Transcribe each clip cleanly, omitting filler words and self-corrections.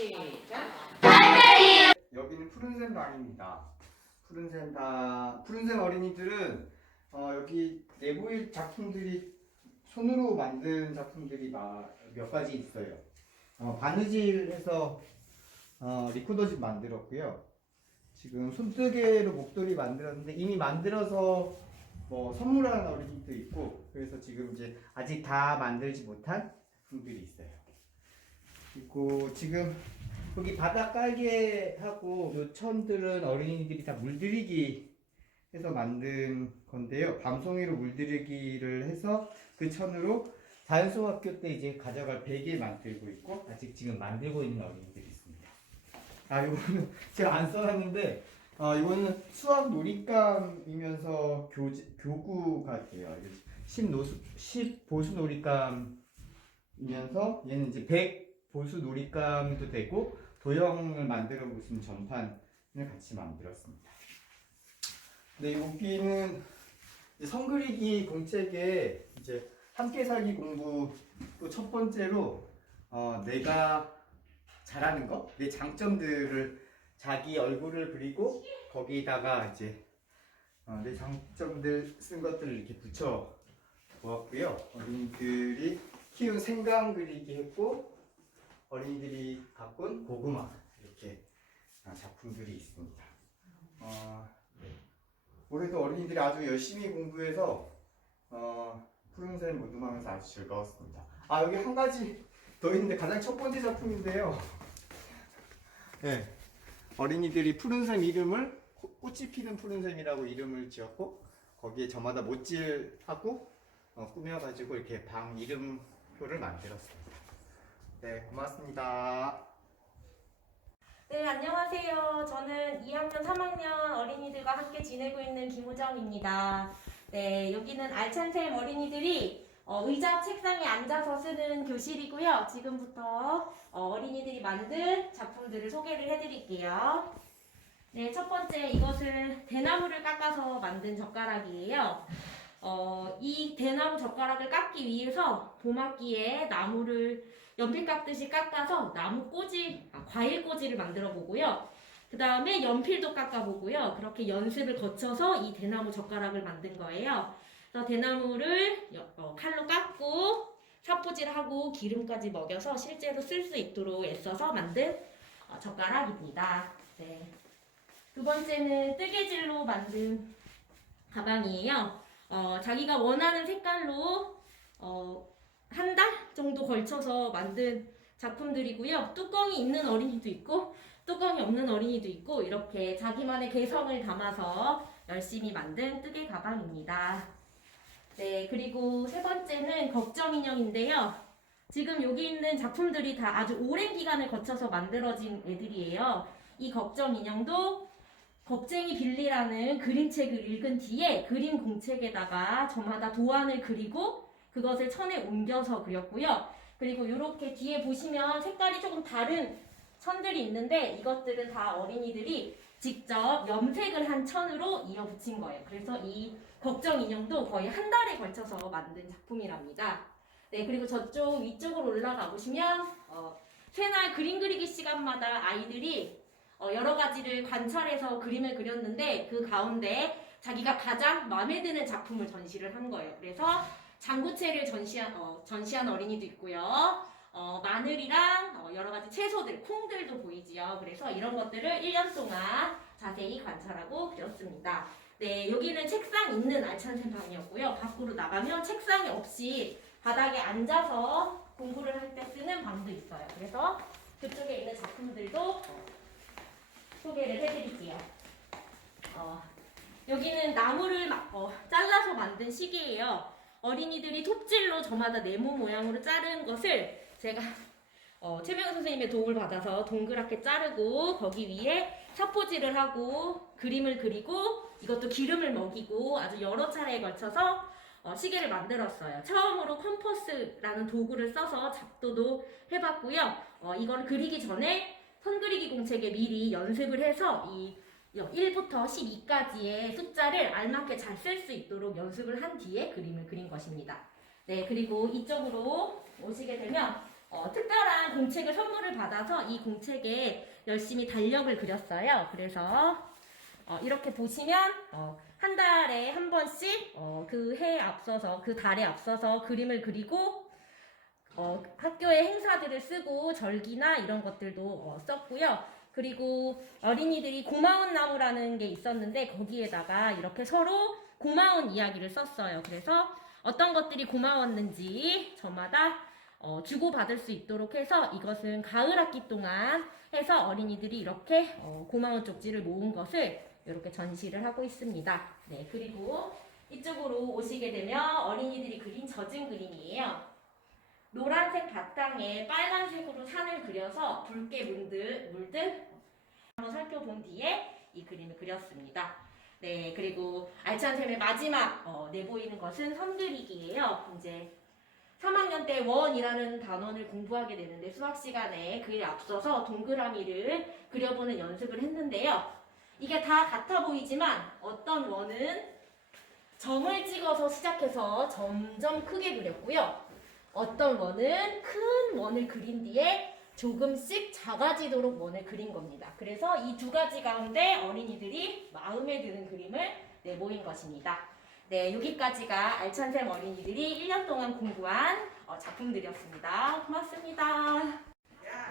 시작. 여기는 푸른샘 방입니다. 푸른샘 어린이들은 여기 내보일 작품들이 손으로 만든 작품들이 몇 가지 있어요. 바느질해서 리코더집 만들었고요. 지금 손뜨개로 목도리 만들었는데 이미 만들어서 선물하는 어린이도 있고, 그래서 지금 이제 아직 다 만들지 못한 작품들이 있어요. 그리고 지금 여기 바닥 깔개하고 요 천들은 어린이들이 다 물들이기 해서 만든 건데요. 밤송이로 물들이기를 해서 그 천으로 자연수학교 때 이제 가져갈 베개 만들고 있고, 아직 지금 만들고 있는 어린이들이 있습니다. 요거는 제가 안 써놨는데, 이거는 수학 놀잇감이면서 교구가 돼요. 10보수 놀잇감이면서 얘는 이제 100보수 놀잇감도 되고, 도형을 만들어 무슨 전판을 같이 만들었습니다. 네, 여기는 성 그리기 공책에 이제 함께 살기 공부 또 첫 번째로 내가 잘하는 거, 내 장점들을 자기 얼굴을 그리고 거기다가 이제 내 장점들 쓴 것들을 이렇게 붙여 보았고요. 어린이들이 키운 생강 그리기 했고, 어린이들이 가꾼 고구마, 이렇게 작품들이 있습니다. 올해도 어린이들이 아주 열심히 공부해서 푸른샘 모둠하면서 아주 즐거웠습니다. 여기 한 가지 더 있는데, 가장 첫 번째 작품인데요. 네, 어린이들이 푸른샘 이름을 꽃이 피는 푸른샘이라고 이름을 지었고, 거기에 저마다 못질하고 꾸며가지고 이렇게 방 이름표를 만들었습니다. 네, 고맙습니다. 네, 안녕하세요. 저는 2학년, 3학년 어린이들과 함께 지내고 있는 김우정입니다. 네, 여기는 알찬샘 어린이들이 의자, 책상에 앉아서 쓰는 교실이고요. 지금부터 어린이들이 만든 작품들을 소개를 해드릴게요. 네, 첫 번째, 이것은 대나무를 깎아서 만든 젓가락이에요. 이 대나무 젓가락을 깎기 위해서 봄학기에 나무를 연필 깎듯이 깎아서 과일 꼬지를 만들어 보고요. 그 다음에 연필도 깎아 보고요. 그렇게 연습을 거쳐서 이 대나무 젓가락을 만든 거예요. 그래서 대나무를 칼로 깎고 삽부질하고 기름까지 먹여서 실제로 쓸 수 있도록 애써서 만든 젓가락입니다. 네. 두 번째는 뜨개질로 만든 가방이에요. 자기가 원하는 색깔로 한 달 정도 걸쳐서 만든 작품들이고요. 뚜껑이 있는 어린이도 있고 뚜껑이 없는 어린이도 있고, 이렇게 자기만의 개성을 담아서 열심히 만든 뜨개 가방입니다. 네, 그리고 세 번째는 걱정 인형인데요. 지금 여기 있는 작품들이 다 아주 오랜 기간을 거쳐서 만들어진 애들이에요. 이 걱정 인형도 겁쟁이 빌리라는 그림책을 읽은 뒤에 그림 공책에다가 저마다 도안을 그리고 그것을 천에 옮겨서 그렸고요. 그리고 이렇게 뒤에 보시면 색깔이 조금 다른 천들이 있는데, 이것들은 다 어린이들이 직접 염색을 한 천으로 이어붙인 거예요. 그래서 이 걱정 인형도 거의 한 달에 걸쳐서 만든 작품이랍니다. 네, 그리고 저쪽 위쪽으로 올라가 보시면 새날 그림 그리기 시간마다 아이들이 여러 가지를 관찰해서 그림을 그렸는데, 그 가운데 자기가 가장 마음에 드는 작품을 전시를 한 거예요. 그래서 장구채를 전시한 어린이도 있고요. 마늘이랑 여러 가지 채소들, 콩들도 보이지요. 그래서 이런 것들을 1년 동안 자세히 관찰하고 그렸습니다. 네, 여기는 책상 있는 알찬샘 방이었고요. 밖으로 나가면 책상이 없이 바닥에 앉아서 공부를 할 때 쓰는 방도 있어요. 그래서 그쪽에 있는 작품들도 소개를 해드릴게요. 여기는 나무를 잘라서 만든 시계예요. 어린이들이 톱질로 저마다 네모 모양으로 자른 것을 제가 최병현 선생님의 도움을 받아서 동그랗게 자르고, 거기 위에 삽포질을 하고 그림을 그리고 이것도 기름을 먹이고 아주 여러 차례에 걸쳐서 시계를 만들었어요. 처음으로 컴퍼스라는 도구를 써서 작도도 해봤고요. 이걸 그리기 전에 선그리기 공책에 미리 연습을 해서 이 1부터 12까지의 숫자를 알맞게 잘 쓸 수 있도록 연습을 한 뒤에 그림을 그린 것입니다. 네, 그리고 이쪽으로 오시게 되면 특별한 공책을 선물을 받아서 이 공책에 열심히 달력을 그렸어요. 그래서 이렇게 보시면 한 달에 한 번씩 그 해에 앞서서 그 달에 앞서서 그림을 그리고 학교의 행사들을 쓰고 절기나 이런 것들도 썼고요. 그리고 어린이들이 고마운 나무라는 게 있었는데 거기에다가 이렇게 서로 고마운 이야기를 썼어요. 그래서 어떤 것들이 고마웠는지 저마다 주고받을 수 있도록 해서 이것은 가을 학기 동안 해서 어린이들이 이렇게 고마운 쪽지를 모은 것을 이렇게 전시를 하고 있습니다. 네, 그리고 이쪽으로 오시게 되면 어린이들이 그린 젖은 그림이에요. 노란색 바탕에 빨간색으로 산을 그려서 붉게 물든 한번 살펴본 뒤에 이 그림을 그렸습니다. 네, 그리고 알찬샘의 마지막 내보이는 것은 선그리기예요. 이제 3학년 때 원이라는 단원을 공부하게 되는데 수학 시간에 그에 앞서서 동그라미를 그려보는 연습을 했는데요. 이게 다 같아 보이지만 어떤 원은 점을 찍어서 시작해서 점점 크게 그렸고요. 어떤 원은 큰 원을 그린 뒤에 조금씩 작아지도록 원을 그린 겁니다. 그래서 이 두 가지 가운데 어린이들이 마음에 드는 그림을 내보인 것입니다. 네, 여기까지가 알찬샘 어린이들이 1년 동안 공부한 작품들이었습니다. 고맙습니다.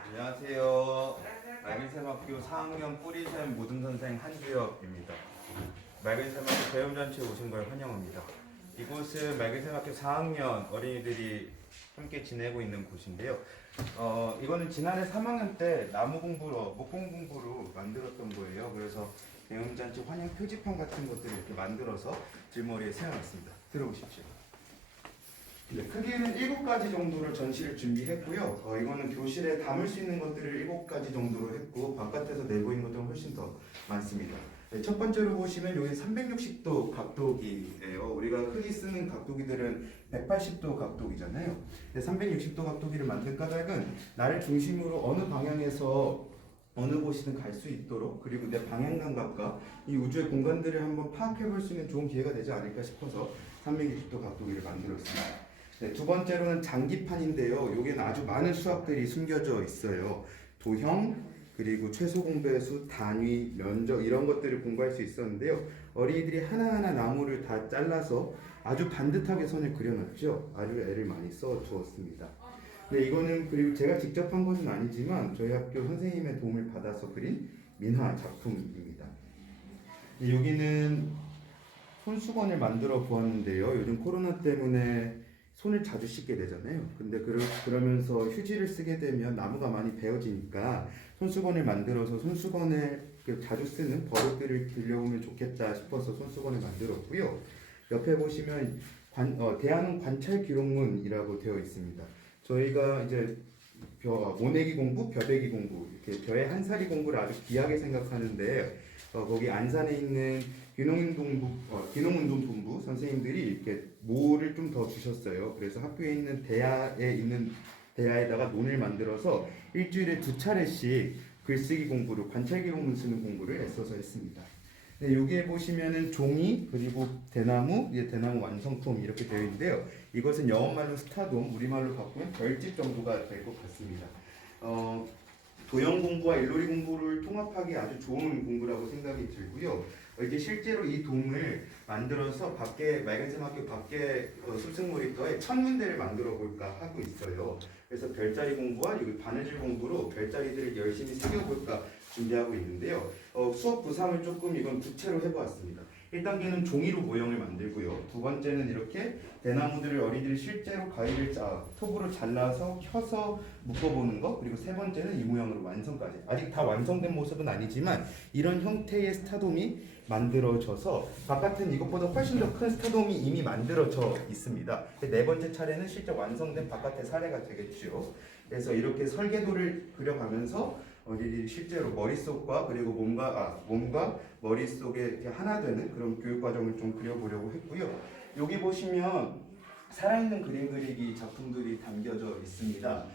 안녕하세요. 맑은샘학교 4학년 뿌리샘 모든선생 한주혁입니다. 맑은샘학교 배움잔치에 오신 걸 환영합니다. 이곳은 맑은샘학교 4학년 어린이들이 함께 지내고 있는 곳인데요. 이거는 지난해 3학년 때 나무 공부로, 목공 공부로 만들었던 거예요. 그래서 배움잔치 환영 표지판 같은 것들을 이렇게 만들어서 길머리에 세워놨습니다. 들어오십시오. 네, 크기는 7가지 정도를 전시를 준비했고요. 이거는 교실에 담을 수 있는 것들을 7가지 정도로 했고 바깥에서 내보이는 것들은 훨씬 더 많습니다. 네, 첫 번째로 보시면 여기 360도 각도기예요. 우리가 흔히 쓰는 각도기들은 180도 각도기잖아요. 360도 각도기를 만든 까닭은 나를 중심으로 어느 방향에서 어느 곳이든 갈 수 있도록 그리고 내 방향 감각과 이 우주의 공간들을 한번 파악해 볼 수 있는 좋은 기회가 되지 않을까 싶어서 360도 각도기를 만들었습니다. 네, 두 번째로는 장기판인데요. 여기는 아주 많은 수학들이 숨겨져 있어요. 도형, 그리고 최소 공배의 수, 단위, 면적 이런 것들을 공부할 수 있었는데요. 어린이들이 하나하나 나무를 다 잘라서 아주 반듯하게 선을 그려놨죠. 아주 애를 많이 써 주었습니다. 네, 이거는 그리고 제가 직접 한 것은 아니지만 저희 학교 선생님의 도움을 받아서 그린 민화 작품입니다. 네, 여기는 손수건을 만들어 보았는데요. 요즘 코로나 때문에 손을 자주 씻게 되잖아요. 근데 그러면서 휴지를 쓰게 되면 나무가 많이 베어지니까 손수건을 만들어서 손수건을 자주 쓰는 버릇들을 들려오면 좋겠다 싶어서 손수건을 만들었고요. 옆에 보시면 대한 관찰 기록문이라고 되어 있습니다. 저희가 이제 모내기 공부, 벼대기 공부, 이렇게 벼의 한 살이 공부를 아주 귀하게 생각하는데 거기 안산에 있는 귀농운동본부 선생님들이 이렇게 모를 좀 더 주셨어요. 그래서 학교에 있는 대야에다가 논을 만들어서 일주일에 2차례씩 글쓰기 공부를 관찰 기록문 쓰는 공부를 애써서 했습니다. 네, 여기에 보시면은 종이 그리고 대나무 완성품 이렇게 되어 있는데요. 이것은 영어말로 스타돔, 우리말로 바꾸면 별집 정도가 될 것 같습니다. 도형 공부와 일놀이 공부를 통합하기 아주 좋은 공부라고 생각이 들고요. 이제 실제로 이 돔을 만들어서 맑은샘학교 밖에 숲속놀이터에 천문대를 만들어 볼까 하고 있어요. 그래서 별자리 공부와 여기 바느질 공부로 별자리들을 열심히 새겨볼까 준비하고 있는데요. 수업 구상을 조금 이건 구체로 해보았습니다. 1단계는 종이로 모형을 만들고요. 두 번째는 이렇게 대나무들을 어린이들이 실제로 가위를 톱으로 잘라서 켜서 묶어보는 것, 그리고 세 번째는 이 모양으로 완성까지. 아직 다 완성된 모습은 아니지만 이런 형태의 스타돔이 만들어져서 바깥은 이것보다 훨씬 더 큰 스타돔이 이미 만들어져 있습니다. 네 번째 차례는 실제 완성된 바깥의 사례가 되겠죠. 그래서 이렇게 설계도를 그려가면서 어린이들이 실제로 머릿속과 그리고 몸과 머릿속에 이렇게 하나 되는 그런 교육 과정을 좀 그려보려고 했고요. 여기 보시면 살아있는 그림 그리기 작품들이 담겨져 있습니다.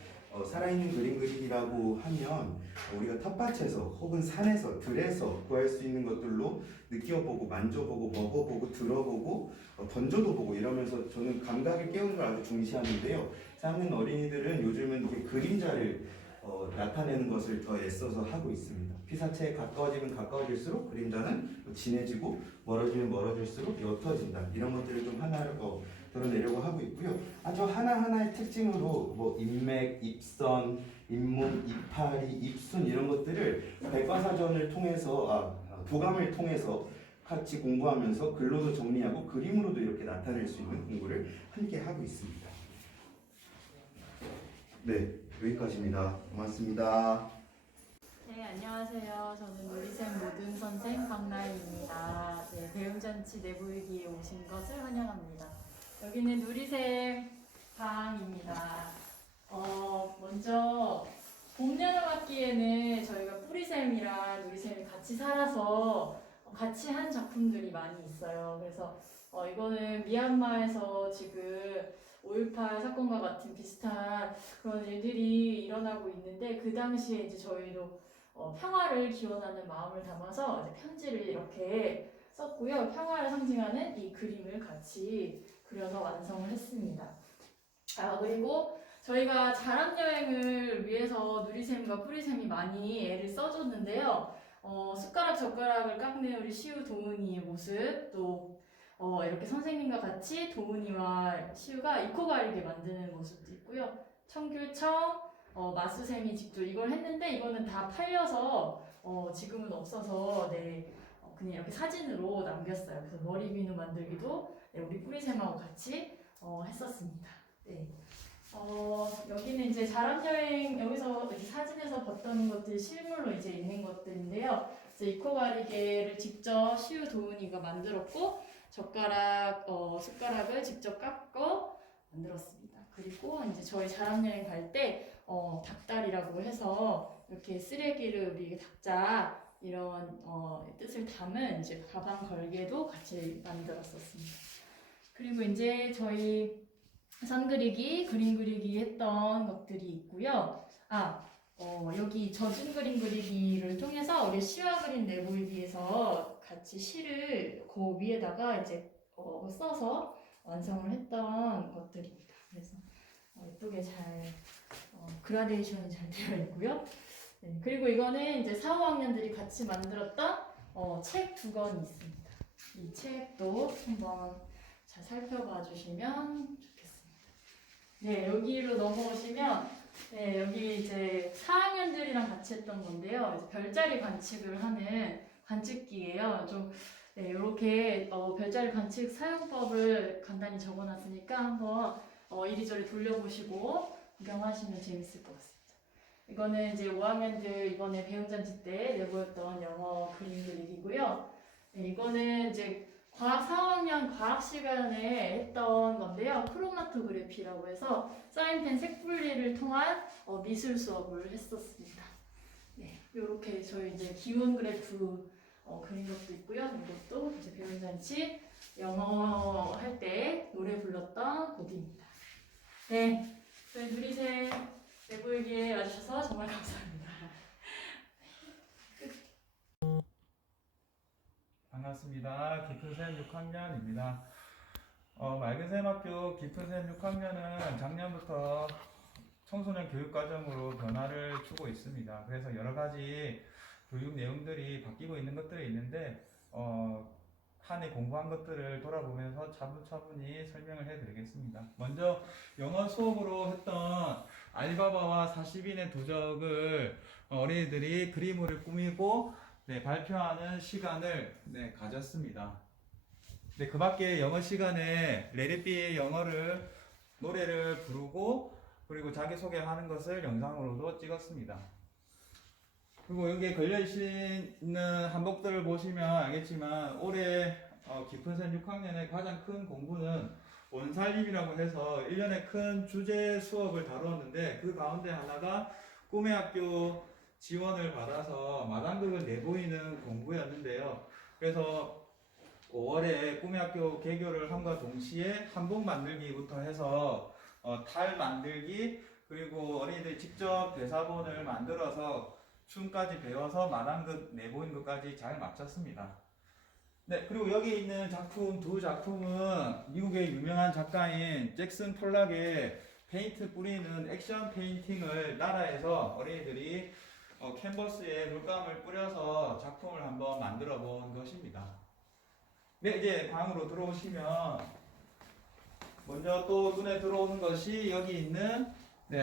살아있는 그림 그리기라고 하면 우리가 텃밭에서 혹은 산에서 들에서 구할 수 있는 것들로 느껴보고 만져보고 먹어보고 들어보고 던져도 보고 이러면서 저는 감각을 깨우는 걸 아주 중시하는데요. 4학년 어린이들은 요즘은 이렇게 그림자를 나타내는 것을 더 애써서 하고 있습니다. 피사체에 가까워지면 가까워질수록 그림자는 진해지고 멀어지면 멀어질수록 옅어진다. 이런 것들을 좀 하나를 드러내려고 하고 있고요. 아주 하나하나의 특징으로 뭐 인맥, 입선, 잇몸, 이파리, 입순 이런 것들을 백과사전을 통해서 도감을 통해서 같이 공부하면서 글로도 정리하고 그림으로도 이렇게 나타낼 수 있는 공부를 함께 하고 있습니다. 네, 여기까지입니다. 고맙습니다. 네, 안녕하세요. 저는 누리쌤 모든 선생 박나희입니다. 네, 배움잔치 내부일기에 오신 것을 환영합니다. 여기는 누리쌤 방입니다. 먼저 봄, 여름 학기에는 저희가 뿌리쌤이랑 누리쌤이 같이 살아서 같이 한 작품들이 많이 있어요. 그래서 이거는 미얀마에서 지금 5.18 사건과 같은 비슷한 그런 일들이 일어나고 있는데 그 당시에 이제 저희도 평화를 기원하는 마음을 담아서 이제 편지를 이렇게 썼고요. 평화를 상징하는 이 그림을 같이 그려서 완성을 했습니다. 그리고 저희가 자람여행을 위해서 누리쌤과 뿌리쌤이 많이 애를 써줬는데요. 숟가락 젓가락을 깎는 우리 시우 도은이의 모습, 또 이렇게 선생님과 같이 도은이와 시우가 이코가리게 만드는 모습도 있고요. 청귤청, 마수쌤이 직접 이걸 했는데 이거는 다 팔려서 지금은 없어서 그냥 이렇게 사진으로 남겼어요. 그래서 머리 비누 만들기도 우리 뿌리쌤하고 같이 했었습니다. 네. 여기는 이제 자람여행 여기서 이제 사진에서 봤던 것들 실물로 이제 있는 것들인데요. 그래서 이코가리개를 직접 시우 도은이가 만들었고 숟가락을 직접 깎고 만들었습니다. 그리고 이제 저희 자람여행 갈 때 닭다리라고 해서 이렇게 쓰레기를 우리 닭자 이런 뜻을 담은 이제 가방 걸개도 같이 만들었었습니다. 그리고 이제 저희 선 그리기, 그림 그리기 했던 것들이 있고요. 여기 젖은 그림 그리기를 통해서 우리 시와 그림 내보이기에서 같이 시를 그 위에다가 이제 써서 완성을 했던 것들입니다. 그래서 예쁘게 잘 그라데이션이 잘 되어 있고요. 네, 그리고 이거는 이제 4, 5학년들이 같이 만들었던 책 2권이 있습니다. 이 책도 한번 잘 살펴봐 주시면 좋겠습니다. 네, 여기로 넘어오시면 여기 이제 4학년들이랑 같이 했던 건데요. 이제 별자리 관측을 하는 관측기예요. 좀 이렇게 별자리 관측 사용법을 간단히 적어놨으니까 한번 이리저리 돌려보시고 구경하시면 재밌을 것 같습니다. 이거는 이제 5학년들 이번에 배움잔치 때 내보였던 영어 그림 그리기고요. 이거는 이제 과학 4학년 과학 시간에 했던 건데요. 크로마토그래피라고 해서 사인펜 색분리를 통한 미술 수업을 했었습니다. 네, 이렇게 저희 이제 기온 그래프 그린 것도 있고요. 이것도 이제 배움잔치 영어 할 때 노래 불렀던 곡입니다. 네, 저희 누리쌤 내보이기에 와주셔서 정말 감사합니다. 반갑습니다. 깊은샘 6학년입니다. 맑은샘학교 깊은샘 6학년은 작년부터 청소년 교육과정으로 변화를 주고 있습니다. 그래서 여러 가지 교육 내용들이 바뀌고 있는 것들이 있는데 한 해 공부한 것들을 돌아보면서 차분차분히 설명을 해드리겠습니다. 먼저 영어 수업으로 했던 알바바와 40인의 도적을 어린이들이 그림으로 꾸미고 발표하는 시간을 가졌습니다. 그 밖에 영어 시간에 레리비의 영어를 노래를 부르고 그리고 자기소개하는 것을 영상으로도 찍었습니다. 그리고 여기에 걸려있는 한복들을 보시면 알겠지만 올해 깊은샘 6학년의 가장 큰 공부는 원살림이라고 해서 1년에 큰 주제 수업을 다루었는데 그 가운데 하나가 꿈의 학교 지원을 받아서 마당극을 내보이는 공부였는데요. 그래서 5월에 꿈의 학교 개교를 함과 동시에 한복 만들기부터 해서 탈 만들기 그리고 어린이들이 직접 대사본을 만들어서 춤까지 배워서 마당극 내보이는 것까지 잘 마쳤습니다. 그리고 여기 있는 작품 두 작품은 미국의 유명한 작가인 잭슨 폴락의 페인트 뿌리는 액션 페인팅을 나라에서 어린이들이 캔버스에 물감을 뿌려서 작품을 한번 만들어 본 것입니다. 네, 이제 방으로 들어오시면 먼저 또 눈에 들어오는 것이 여기 있는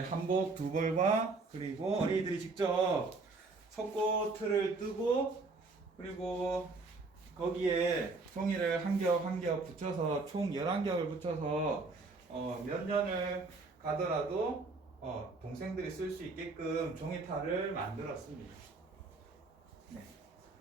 한복 두 벌과 그리고 어린이들이 직접 석고틀을 뜨고 그리고 거기에 종이를 한 겹 한 겹 붙여서 총 11겹을 붙여서 몇 년을 가더라도 동생들이 쓸 수 있게끔 종이탈을 만들었습니다. 네.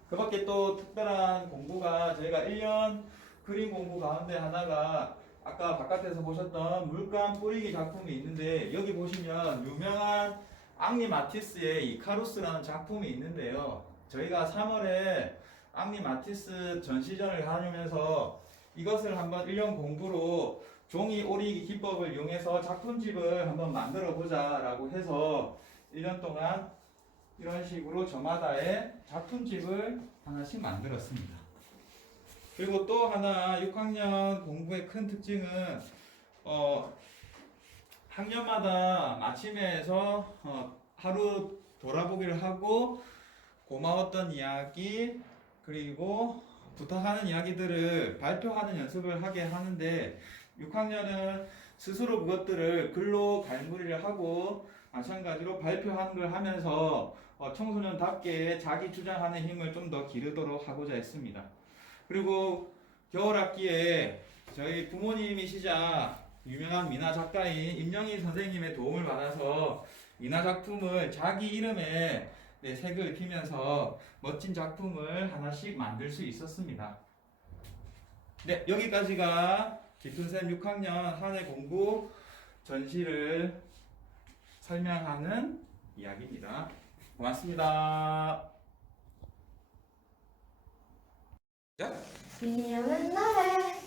그 밖에 또 특별한 공부가 저희가 1년 그림 공부 가운데 하나가 아까 바깥에서 보셨던 물감 뿌리기 작품이 있는데 여기 보시면 유명한 앙리 마티스의 이카루스라는 작품이 있는데요. 저희가 3월에 앙리 마티스 전시전을 다니면서 이것을 한번 1년 공부로 종이 오리기 기법을 이용해서 작품집을 한번 만들어 보자 라고 해서 1년 동안 이런 식으로 저마다의 작품집을 하나씩 만들었습니다. 그리고 또 하나 6학년 공부의 큰 특징은 학년마다 아침에서 하루 돌아보기를 하고 고마웠던 이야기 그리고 부탁하는 이야기들을 발표하는 연습을 하게 하는데 6학년은 스스로 그것들을 글로 갈무리를 하고 마찬가지로 발표하는 걸 하면서 청소년답게 자기 주장하는 힘을 좀 더 기르도록 하고자 했습니다. 그리고 겨울 학기에 저희 부모님이시자 유명한 미나 작가인 임영희 선생님의 도움을 받아서 미나 작품을 자기 이름에 색을 입히면서 멋진 작품을 하나씩 만들 수 있었습니다. 네, 여기까지가 깊은샘 6학년 한 해 공부 전시를 설명하는 이야기입니다. 고맙습니다. 이름은 나래